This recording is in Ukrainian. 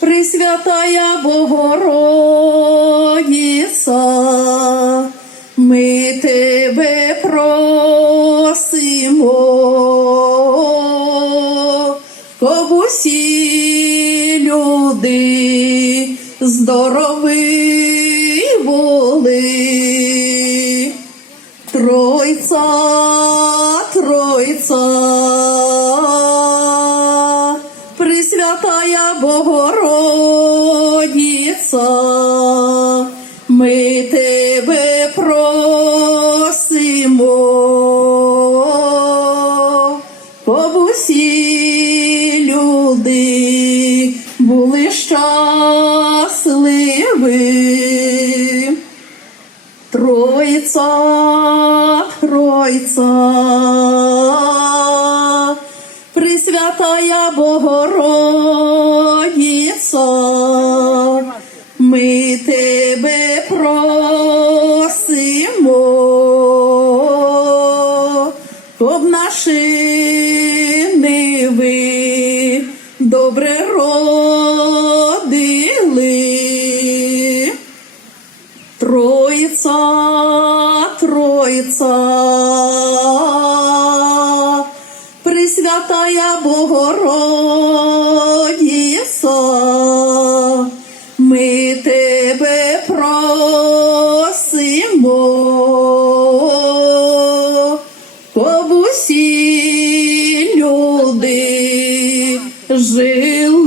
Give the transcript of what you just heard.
Пресвятая Богородица, ми тебе просимо, щоб усі люди здорові були. Тройця, Тройця, Пресвятая Богородица, ми тебе просимо, щоб усі люди були щасливі. Тройця, Тройця, Пресвятая Богородица, ми тебе просимо, щоб наші ниви добре родили. Тройця, Тройця, Пресвятая Богородица, ми тебе просимо, щоб усі люди жили.